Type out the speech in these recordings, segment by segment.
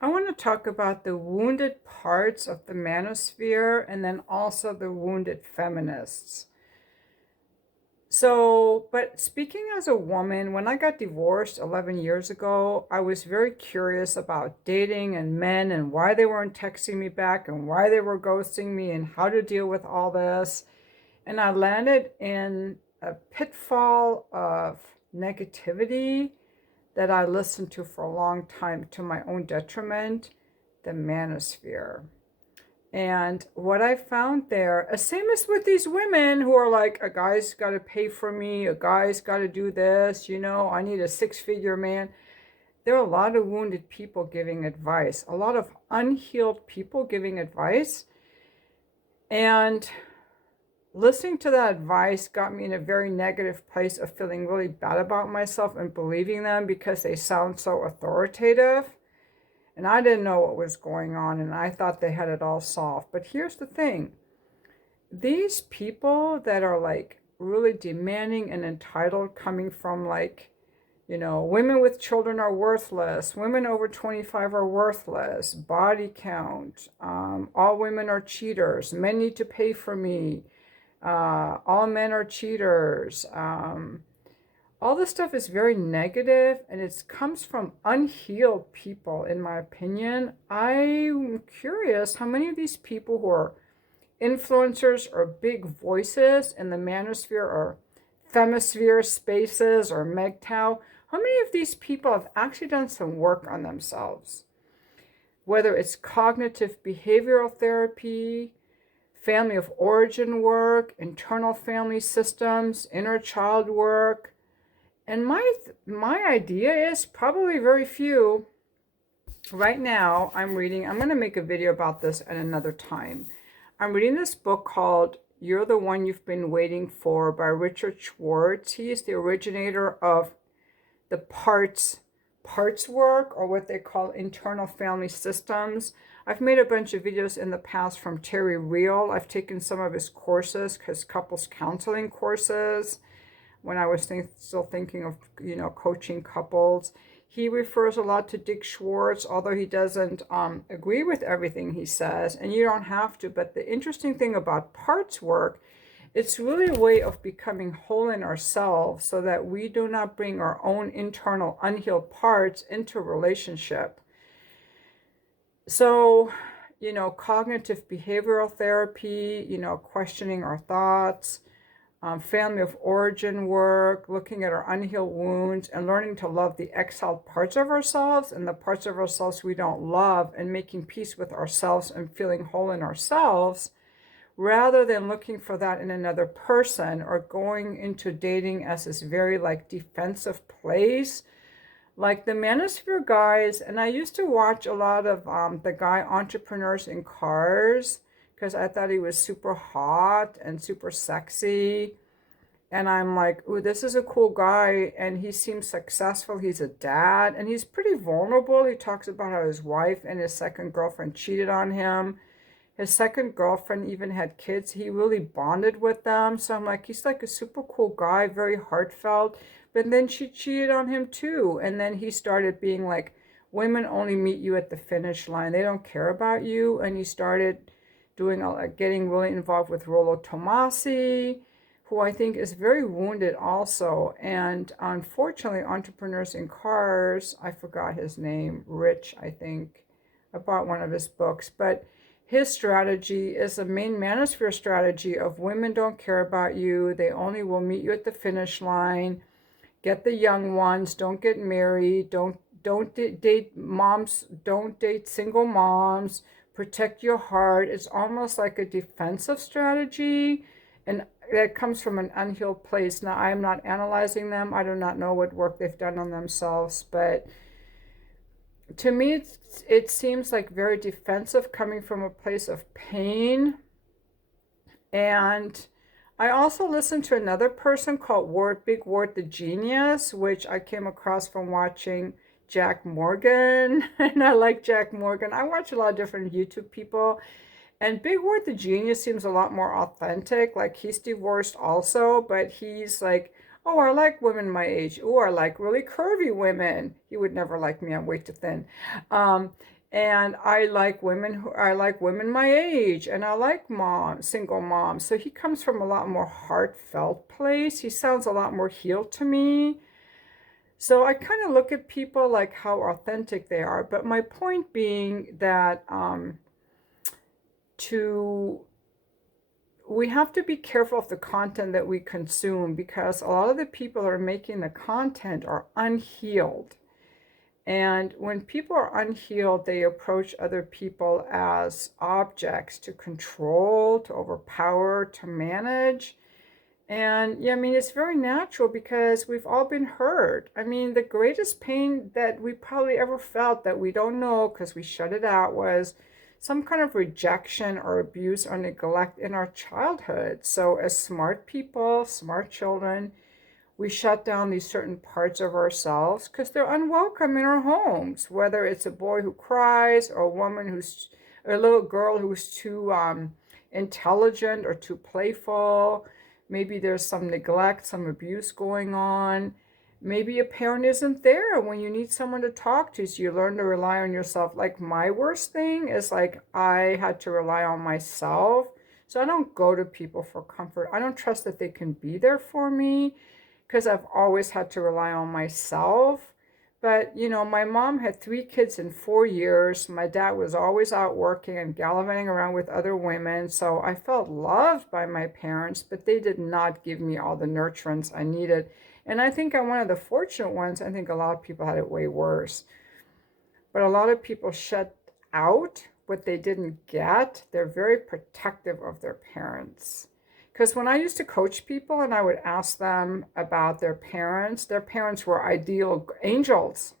I want to talk about the wounded parts of the manosphere and then also the wounded feminists. But speaking as a woman, when I got divorced 11 years ago, I was very curious about dating and men and why they weren't texting me back and why they were ghosting me and how to deal with all this. And I landed in a pitfall of negativity that I listened to for a long time to my own detriment, the manosphere. And what I found there, same as with these women who are like, a guy's got to pay for me, a guy's got to do this, I need a six-figure man. There are a lot of wounded people giving advice, a lot of unhealed people giving advice. And listening to that advice got me in a very negative place of feeling really bad about myself and believing them because they sound so authoritative. And I didn't know what was going on, and I thought they had it all solved. But here's the thing. These people that are like really demanding and entitled, coming from like, women with children are worthless, women over 25 are worthless, body count, all women are cheaters, men need to pay for me, all men are cheaters. All this stuff is very negative, and it comes from unhealed people, in my opinion. I'm curious how many of these people who are influencers or big voices in the manosphere or femisphere spaces or MGTOW, how many of these people have actually done some work on themselves? Whether it's cognitive behavioral therapy, family of origin work, internal family systems, inner child work. And my idea is probably very few. Right now, I'm going to make a video about this at another time. I'm reading this book called You're the One You've Been Waiting For by Richard Schwartz. He is the originator of the parts work, or what they call internal family systems. I've made a bunch of videos in the past from Terry Real. I've taken some of his courses, his couples counseling courses, when I was still thinking of, coaching couples. He refers a lot to Dick Schwartz, although he doesn't agree with everything he says, and you don't have to. But the interesting thing about parts work, it's really a way of becoming whole in ourselves so that we do not bring our own internal unhealed parts into a relationship. So, cognitive behavioral therapy, questioning our thoughts, family of origin work, looking at our unhealed wounds and learning to love the exiled parts of ourselves and the parts of ourselves we don't love, and making peace with ourselves and feeling whole in ourselves, rather than looking for that in another person or going into dating as this very like defensive place. Like the Manosphere guys, and I used to watch a lot of the guy entrepreneurs in cars, because I thought he was super hot and super sexy. And I'm like, ooh, this is a cool guy. And he seems successful. He's a dad. And he's pretty vulnerable. He talks about how his wife and his second girlfriend cheated on him. His second girlfriend even had kids. He really bonded with them. So I'm like, he's like a super cool guy, very heartfelt. But then she cheated on him too. And then he started being like, women only meet you at the finish line. They don't care about you. And he started getting really involved with Rollo Tomasi, who I think is very wounded also. And unfortunately, Entrepreneurs in Cars, I forgot his name, Rich, I think. I bought one of his books. But his strategy is the main manosphere strategy of women don't care about you. They only will meet you at the finish line. Get the young ones. Don't get married. Don't date moms. Don't date single moms. Protect your heart. It's almost like a defensive strategy, and that comes from an unhealed place. Now, I am not analyzing them. I do not know what work they've done on themselves, but to me, it seems like very defensive, coming from a place of pain. And I also listened to another person called Big Ward the Genius, which I came across from watching Jack Morgan. And I like Jack Morgan. I watch a lot of different YouTube people. And Big Ward the Genius seems a lot more authentic. Like, he's divorced also, but he's like, oh, I like women my age. Oh, I like really curvy women. He would never like me. I'm way too thin. And I like women my age, and I like single moms. So he comes from a lot more heartfelt place. He sounds a lot more healed to me. So I kind of look at people like how authentic they are. But my point being that to we have to be careful of the content that we consume, because a lot of the people that are making the content are unhealed. And when people are unhealed, they approach other people as objects to control, to overpower, to manage. And yeah, I mean, it's very natural because we've all been hurt. I mean, the greatest pain that we probably ever felt that we don't know because we shut it out was some kind of rejection or abuse or neglect in our childhood. So, as smart people, smart children, we shut down these certain parts of ourselves because they're unwelcome in our homes, whether it's a boy who cries or a woman or a little girl who's too intelligent or too playful. Maybe there's some neglect, some abuse going on. Maybe a parent isn't there when you need someone to talk to, so you learn to rely on yourself. Like my worst thing is like I had to rely on myself. So I don't go to people for comfort. I don't trust that they can be there for me because I've always had to rely on myself. But, you know, my mom had 3 kids in 4 years. My dad was always out working and gallivanting around with other women. So I felt loved by my parents, but they did not give me all the nurturance I needed. And I think I'm one of the fortunate ones. I think a lot of people had it way worse. But a lot of people shut out what they didn't get. They're very protective of their parents. Because when I used to coach people and I would ask them about their parents were ideal angels.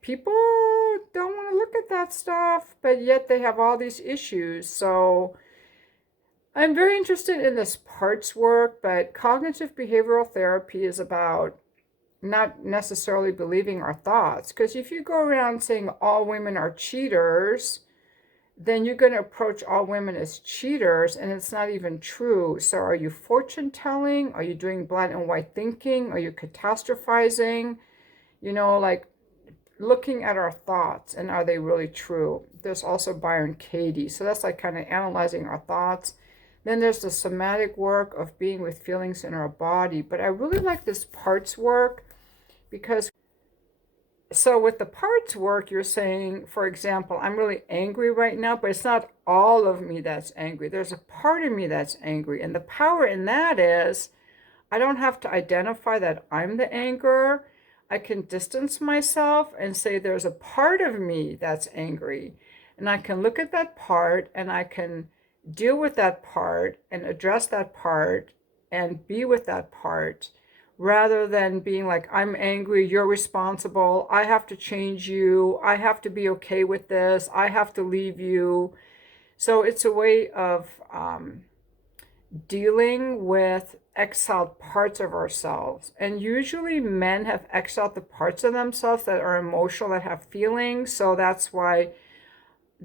People don't want to look at that stuff, but yet they have all these issues. So I'm very interested in this parts work, but cognitive behavioral therapy is about not necessarily believing our thoughts. Because if you go around saying all women are cheaters, then you're going to approach all women as cheaters, and it's not even true. So are you fortune telling? Are you doing black and white thinking? Are you catastrophizing? You know, like looking at our thoughts and are they really true? There's also Byron Katie. So that's like kind of analyzing our thoughts. Then there's the somatic work of being with feelings in our body. But I really like this parts work because so with the parts work, you're saying, for example, I'm really angry right now, but it's not all of me that's angry. There's a part of me that's angry. And the power in that is I don't have to identify that I'm the anger. I can distance myself and say there's a part of me that's angry. And I can look at that part and I can deal with that part and address that part and be with that part rather than being like, I'm angry, you're responsible, I have to change you, I have to be okay with this, I have to leave you. So it's a way of dealing with exiled parts of ourselves. And usually men have exiled the parts of themselves that are emotional, that have feelings. So that's why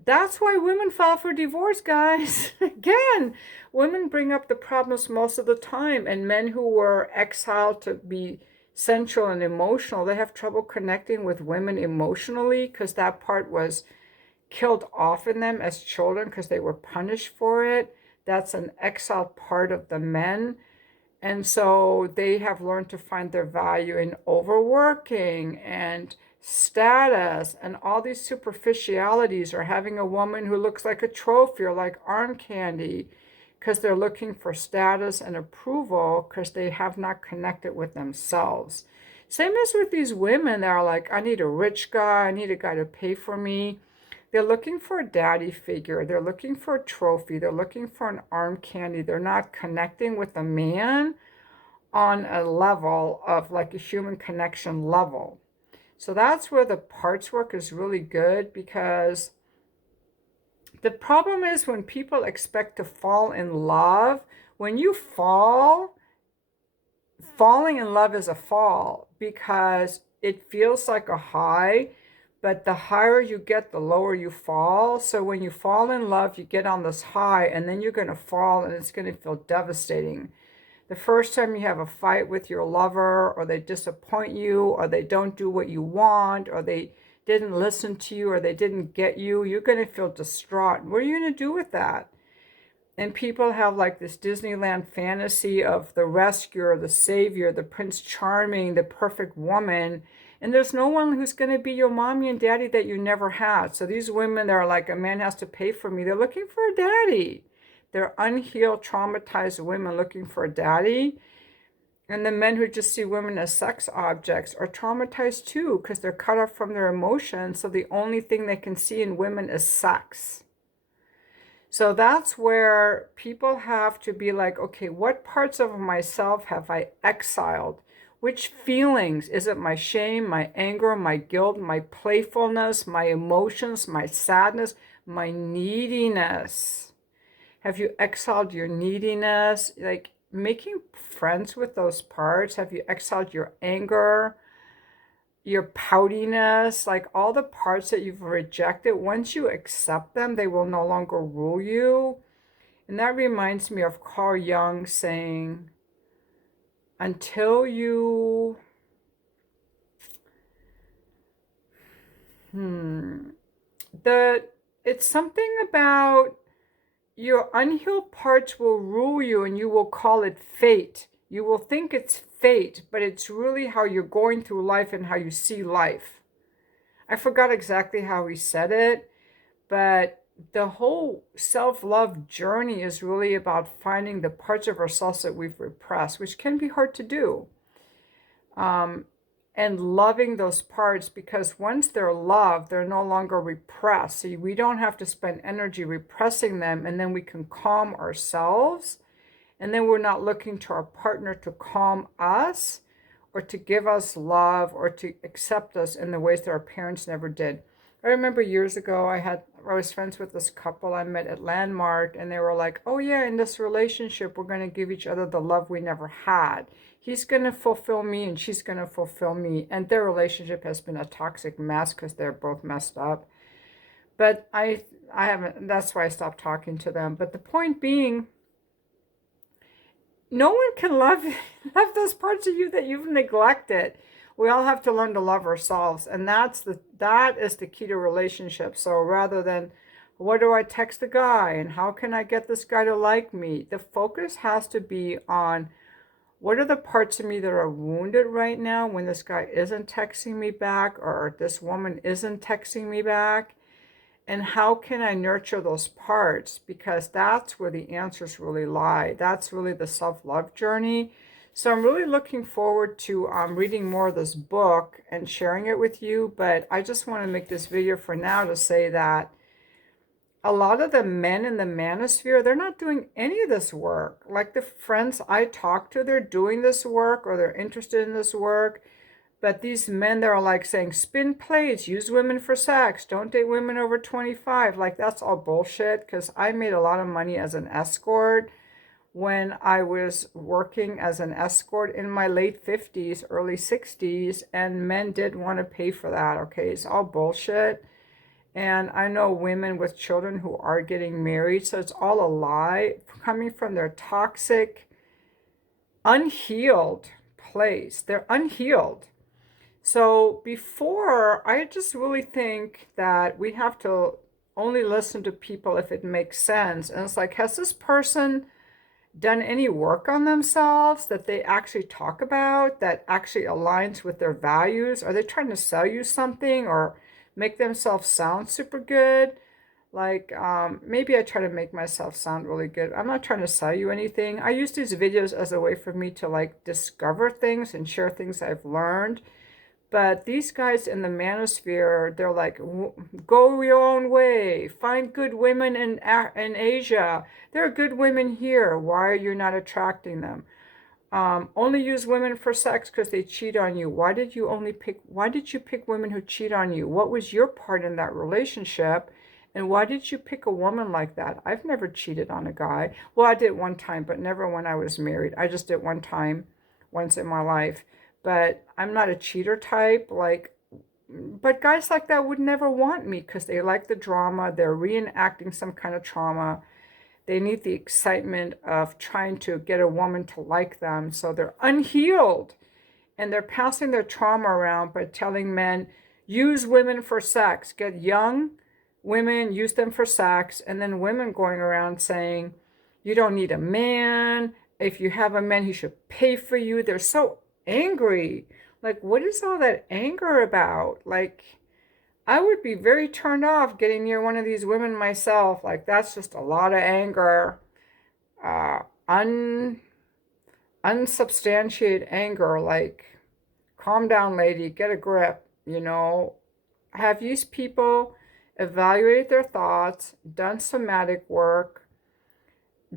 women file for divorce, guys. Again, women bring up the problems most of the time, and men who were exiled to be sensual and emotional, they have trouble connecting with women emotionally because that part was killed off in them as children because they were punished for it. That's an exiled part of the men. And so they have learned to find their value in overworking and status and all these superficialities, or having a woman who looks like a trophy or like arm candy because they're looking for status and approval because they have not connected with themselves. Same as with these women that are like, I need a rich guy, I need a guy to pay for me. They're looking for a daddy figure. They're looking for a trophy. They're looking for an arm candy. They're not connecting with a man on a level of like a human connection level. So that's where the parts work is really good, because the problem is when people expect to fall in love, when you fall, falling in love is a fall because it feels like a high, but the higher you get, the lower you fall. So when you fall in love, you get on this high, and then you're going to fall, and it's going to feel devastating. The first time you have a fight with your lover, or they disappoint you, or they don't do what you want, or they didn't listen to you or they didn't get you, you're going to feel distraught. What are you going to do with that? And people have like this Disneyland fantasy of the rescuer, the savior, the Prince Charming, the perfect woman. And there's no one who's going to be your mommy and daddy that you never had. So these women that are like, a man has to pay for me, they're looking for a daddy. They're unhealed, traumatized women looking for a daddy. And the men who just see women as sex objects are traumatized too, because they're cut off from their emotions. So the only thing they can see in women is sex. So that's where people have to be like, okay, what parts of myself have I exiled? Which feelings? Is it my shame, my anger, my guilt, my playfulness, my emotions, my sadness, my neediness? Have you exiled your neediness? Like making friends with those parts? Have you exiled your anger, your poutiness, like all the parts that you've rejected? Once you accept them, they will no longer rule you. And that reminds me of Carl Jung saying, until you, it's something about your unhealed parts will rule you and you will call it fate. You will think it's fate, but it's really how you're going through life and how you see life. I forgot exactly how he said it, but the whole self-love journey is really about finding the parts of ourselves that we've repressed, which can be hard to do. And loving those parts, because once they're loved, they're no longer repressed. So we don't have to spend energy repressing them, and then we can calm ourselves. And then we're not looking to our partner to calm us or to give us love or to accept us in the ways that our parents never did. I remember years ago, I was friends with this couple I met at Landmark, and they were like, oh yeah, in this relationship, we're going to give each other the love we never had. He's going to fulfill me and she's going to fulfill me. And their relationship has been a toxic mess because they're both messed up. But I haven't, that's why I stopped talking to them. But the point being, no one can love those parts of you that you've neglected. We all have to learn to love ourselves, and that is the key to relationships. So rather than what do I text the guy and how can I get this guy to like me, the focus has to be on what are the parts of me that are wounded right now when this guy isn't texting me back or this woman isn't texting me back. And how can I nurture those parts? Because that's where the answers really lie. That's really the self-love journey. So I'm really looking forward to reading more of this book and sharing it with you. But I just want to make this video for now to say that a lot of the men in the manosphere, they're not doing any of this work. Like the friends I talk to, they're doing this work or they're interested in this work. But these men that are like saying, spin plates, use women for sex, don't date women over 25. Like, that's all bullshit, because I made a lot of money as an escort when I was working as an escort in my late 50s, early 60s, and men did want to pay for that, okay? It's all bullshit. And I know women with children who are getting married, so it's all a lie coming from their toxic, unhealed place. They're unhealed. So before, I just really think that we have to only listen to people if it makes sense. And it's like, has this person done any work on themselves that they actually talk about that actually aligns with their values? Are they trying to sell you something or make themselves sound super good? Like, maybe I try to make myself sound really good. I'm not trying to sell you anything. I use these videos as a way for me to like discover things and share things I've learned. But these guys in the manosphere, they're like, go your own way. Find good women in Asia. There are good women here. Why are you not attracting them? Only use women for sex because they cheat on you. Why did you pick women who cheat on you? What was your part in that relationship? And why did you pick a woman like that? I've never cheated on a guy. Well, I did one time, but never when I was married. I just did one time, once in my life. But I'm not a cheater type, but guys like that would never want me because they like the drama. They're reenacting some kind of trauma. They need the excitement of trying to get a woman to like them. So they're unhealed and they're passing their trauma around by telling men, use women for sex, get young women, use them for sex, and then women going around saying, you don't need a man. If you have a man, he should pay for you. They're so angry. Like, what is all that anger about? Like, I would be very turned off getting near one of these women myself. Like, that's just a lot of anger. Uh, un unsubstantiated anger, like, calm down, lady, get a grip, you know. Have these people evaluated their thoughts, done somatic work,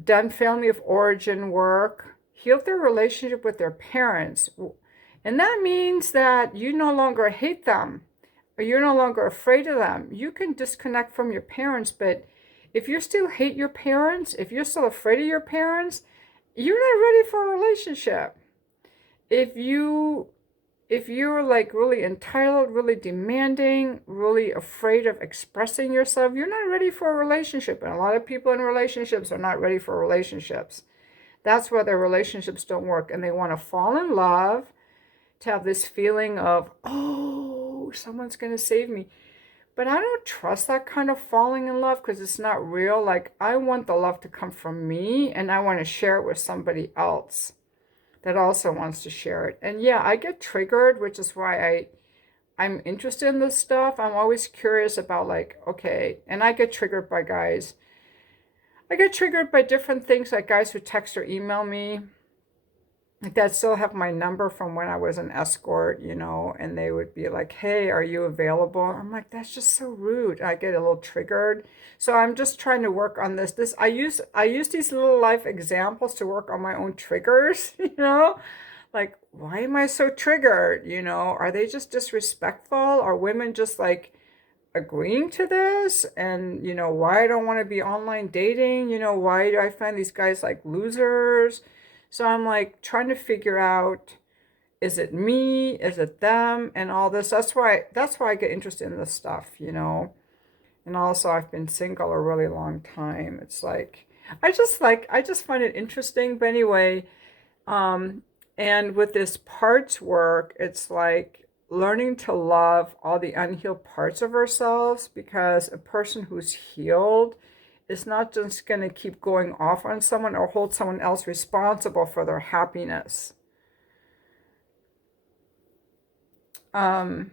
done family of origin work, healed their relationship with their parents. And that means that you no longer hate them, or you're no longer afraid of them. You can disconnect from your parents, but if you still hate your parents, if you're still afraid of your parents, you're not ready for a relationship. If you're like really entitled, really demanding, really afraid of expressing yourself, you're not ready for a relationship. And a lot of people in relationships are not ready for relationships. That's why their relationships don't work. And they want to fall in love, to have this feeling of, oh, someone's going to save me. But I don't trust that kind of falling in love because it's not real. Like, I want the love to come from me, and I want to share it with somebody else that also wants to share it. And yeah, I get triggered, which is why I'm interested in this stuff. I'm always curious about, like, okay, and I get triggered by guys. I get triggered by different things, like guys who text or email me, like that still have my number from when I was an escort, you know, and they would be like, hey, are you available? I'm like, that's just so rude. I get a little triggered. So I'm just trying to work on this. I use these little life examples to work on my own triggers, you know? Like, why am I so triggered? You know, are they just disrespectful? Are women just like agreeing to this? And, you know, why I don't want to be online dating? You know, why do I find these guys like losers? So I'm like trying to figure out, is it me? Is it them? And all this. That's why I get interested in this stuff, you know. And also I've been single a really long time. It's like I just find it interesting. But anyway, um, and with this parts work, it's like learning to love all the unhealed parts of ourselves, because a person who's healed is not just going to keep going off on someone or hold someone else responsible for their happiness. Um,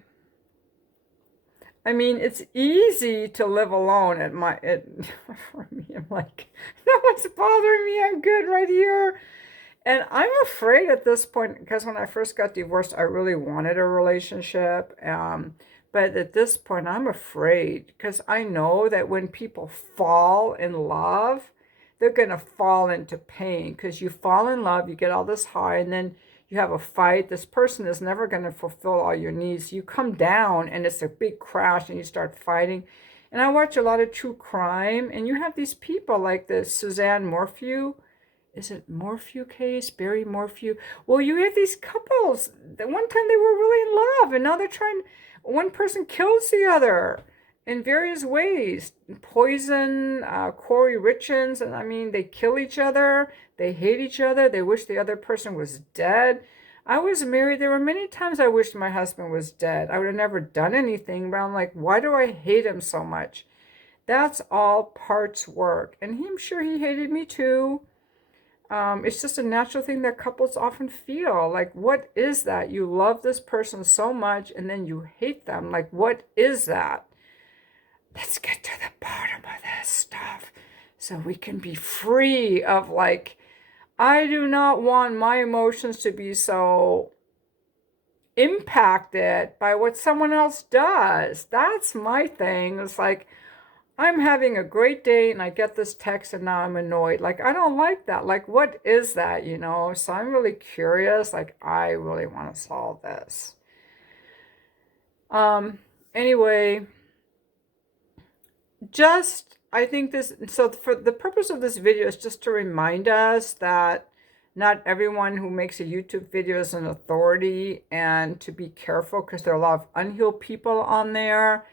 I mean, it's easy to live alone for me. I'm like, no one's bothering me. I'm good right here. And I'm afraid at this point, because when I first got divorced, I really wanted a relationship. But at this point, I'm afraid, because I know that when people fall in love, they're going to fall into pain, because you fall in love, you get all this high, and then you have a fight. This person is never going to fulfill all your needs. You come down and it's a big crash and you start fighting. And I watch a lot of true crime, and you have these people like the Suzanne Morphew. Is it Morphew case? Barry Morphew? Well, you have these couples that one time they were really in love, and now they're trying, one person kills the other in various ways. Poison, Corey Richins, and I mean, they kill each other, they hate each other, they wish the other person was dead. I was married, there were many times I wished my husband was dead. I would have never done anything, but I'm like, why do I hate him so much? That's all parts work. And I'm sure he hated me too. It's just a natural thing that couples often feel. Like, what is that? You love this person so much and then you hate them. Like, what is that? Let's get to the bottom of this stuff so we can be free of, like, I do not want my emotions to be so impacted by what someone else does. That's my thing. It's like, I'm having a great day and I get this text and now I'm annoyed. Like, I don't like that. Like, what is that, you know? So I'm really curious. Like, I really want to solve this. Anyway, I think so for the purpose of this video is just to remind us that not everyone who makes a YouTube video is an authority, and to be careful because there are a lot of unhealed people on there.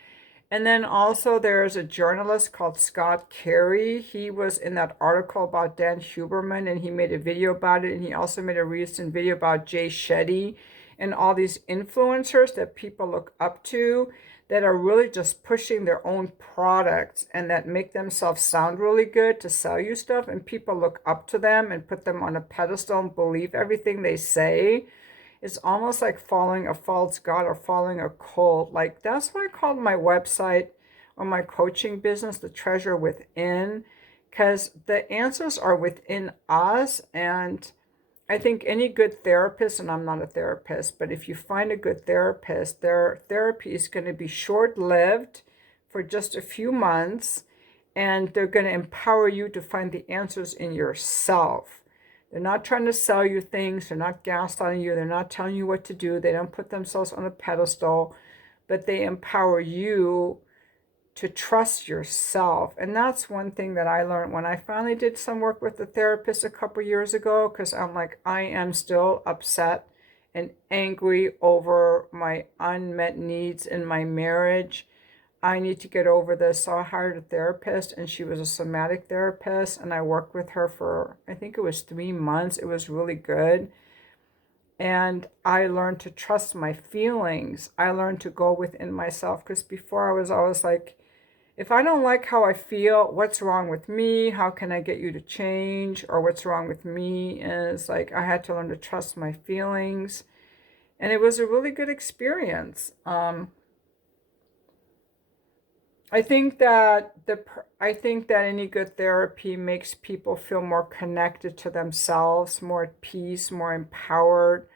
And then also there's a journalist called Scott Carey. He was in that article about Dan Huberman, and he made a video about it. And he also made a recent video about Jay Shetty. and all these influencers that people look up to that are really just pushing their own products and that make themselves sound really good to sell you stuff, and people look up to them and put them on a pedestal and believe everything they say. It's almost like following a false god or following a cult. Like, that's why I called my website or my coaching business The Treasure Within, because the answers are within us. And I think any good therapist, and I'm not a therapist, but if you find a good therapist, their therapy is going to be short-lived for just a few months, and they're going to empower you to find the answers in yourself. They're not trying to sell you things. They're not gaslighting you. They're not telling you what to do. They don't put themselves on a pedestal, but they empower you to trust yourself. And that's one thing that I learned when I finally did some work with a therapist a couple years ago, because I'm like, I am still upset and angry over my unmet needs in my marriage. I need to get over this. So I hired a therapist, and she was a somatic therapist, and I worked with her for, I think it was 3 months. It was really good. And I learned to trust my feelings. I learned to go within myself, because before I was always like, if I don't like how I feel, what's wrong with me? How can I get you to change? Or what's wrong with me? And it's like I had to learn to trust my feelings. And it was a really good experience. I think that any good therapy makes people feel more connected to themselves, more at peace, more empowered,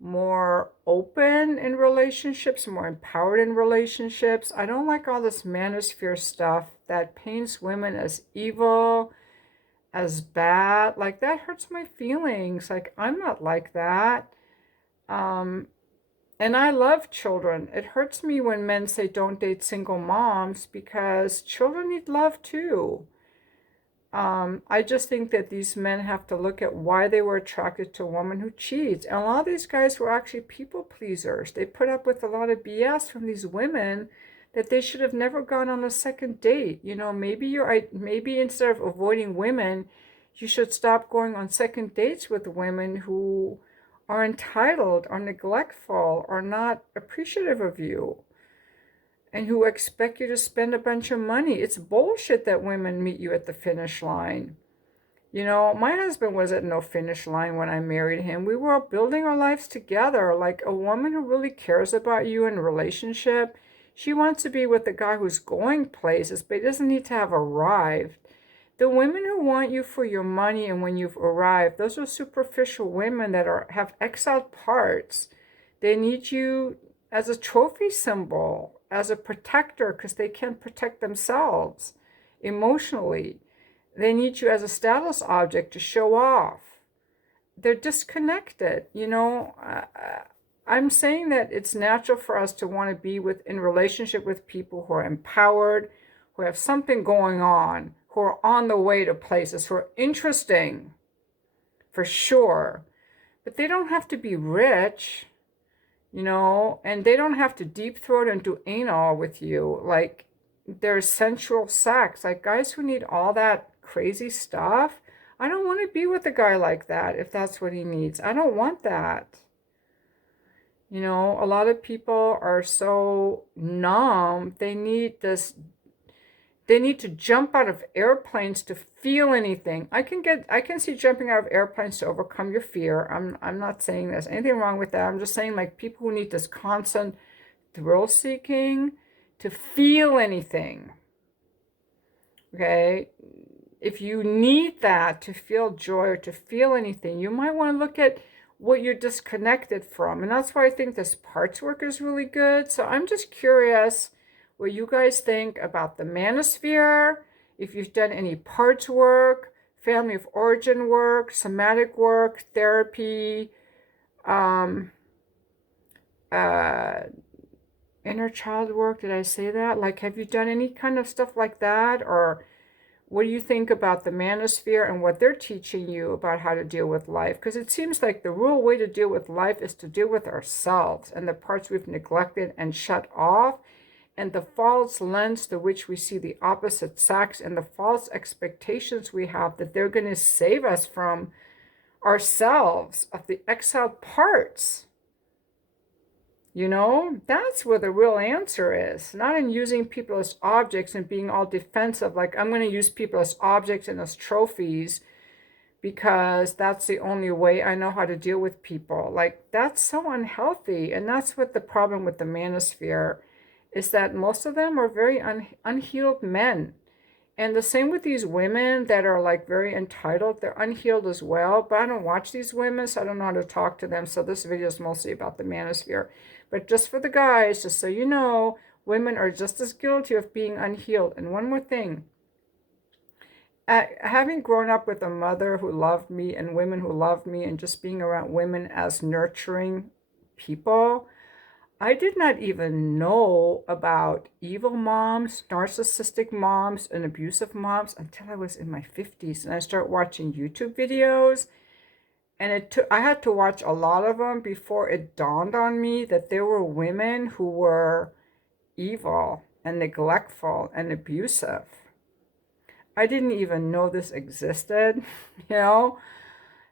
more open in relationships, more empowered in relationships. I don't like all this manosphere stuff that paints women as evil, as bad. Like, that hurts my feelings. Like, I'm not like that. And I love children. It hurts me when men say don't date single moms, because children need love too. I just think that these men have to look at why they were attracted to a woman who cheats. And a lot of these guys were actually people pleasers. They put up with a lot of BS from these women that they should have never gone on a second date. You know, maybe instead of avoiding women, you should stop going on second dates with women who are entitled or neglectful or not appreciative of you, and who expect you to spend a bunch of money. It's bullshit that women meet you at the finish line. You know, my husband was at no finish line when I married him. We were building our lives together. Like, a woman who really cares about you in a relationship, she wants to be with a guy who's going places, but he doesn't need to have arrived. The women who want you for your money and when you've arrived, those are superficial women that have exiled parts. They need you as a trophy symbol, as a protector, because they can't protect themselves emotionally. They need you as a status object to show off. They're disconnected. You know, I'm saying that it's natural for us to want to be in relationship with people who are empowered, who have something going on, who are on the way to places, who are interesting, for sure. But they don't have to be rich, you know, and they don't have to deep throat and do anal with you. Like, there's sensual sex. Like, guys who need all that crazy stuff, I don't want to be with a guy like that if that's what he needs. I don't want that. You know, a lot of people are so numb. They need to jump out of airplanes to feel anything. I can see jumping out of airplanes to overcome your fear. I'm not saying there's anything wrong with that. I'm just saying, like, people who need this constant thrill seeking to feel anything. Okay? If you need that to feel joy or to feel anything, you might want to look at what you're disconnected from. And that's why I think this parts work is really good. So I'm just curious what you guys think about the Manosphere, if you've done any parts work, family of origin work, somatic work, therapy, inner child work. Did I say that? Like, have you done any kind of stuff like that? Or what do you think about the Manosphere and what they're teaching you about how to deal with life? Because it seems like the real way to deal with life is to deal with ourselves and the parts we've neglected and shut off, and the false lens through which we see the opposite sex, and the false expectations we have that they're going to save us from ourselves, of the exiled parts. You know, that's where the real answer is, not in using people as objects and being all defensive, like I'm going to use people as objects and as trophies because that's the only way I know how to deal with people. Like, that's so unhealthy. And that's what the problem with the manosphere is, that most of them are very unhealed men. And the same with these women that are like very entitled. They're unhealed as well. But I don't watch these women, so I don't know how to talk to them. So this video is mostly about the manosphere. But just for the guys, just so you know, women are just as guilty of being unhealed. And one more thing. Having grown up with a mother who loved me and women who loved me and just being around women as nurturing people, I did not even know about evil moms, narcissistic moms, and abusive moms until I was in my 50s. And I started watching YouTube videos. And I had to watch a lot of them before it dawned on me that there were women who were evil and neglectful and abusive. I didn't even know this existed, you know?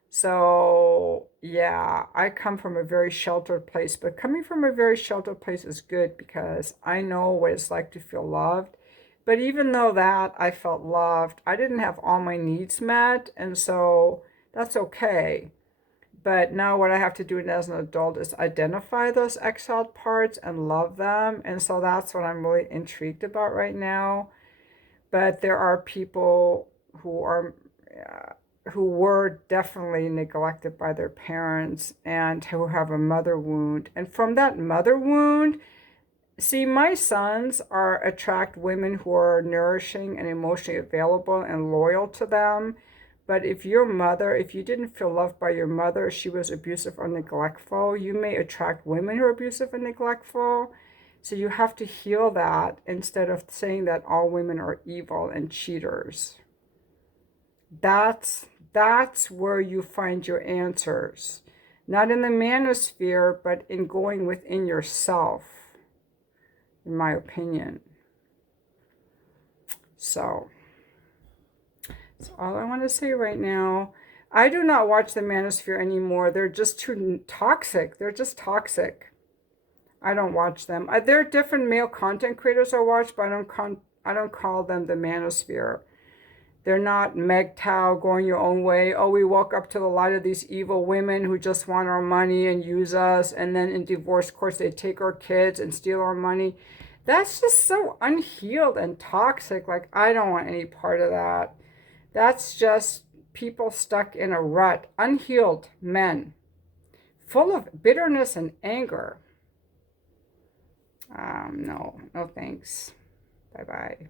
So, yeah, I come from a very sheltered place, but coming from a very sheltered place is good because I know what it's like to feel loved. But even though that I felt loved, I didn't have all my needs met, and so that's okay. But now what I have to do as an adult is identify those exiled parts and love them, and so that's what I'm really intrigued about right now. But there are people who are who were definitely neglected by their parents and who have a mother wound. And from that mother wound, see, my sons are attract women who are nourishing and emotionally available and loyal to them. But if your mother, if you didn't feel loved by your mother, she was abusive or neglectful, you may attract women who are abusive and neglectful. So you have to heal that instead of saying that all women are evil and cheaters. That's where you find your answers. Not in the manosphere, but in going within yourself, in my opinion. So that's all I want to say right now. I do not watch the manosphere anymore. They're just too toxic. They're just toxic. I don't watch them. There are different male content creators I watch, but I don't call them the manosphere. They're not MGTOW, going your own way. Oh, we woke up to the light of these evil women who just want our money and use us. And then in divorce courts, they take our kids and steal our money. That's just so unhealed and toxic. Like, I don't want any part of that. That's just people stuck in a rut. Unhealed men, full of bitterness and anger. No thanks. Bye-bye.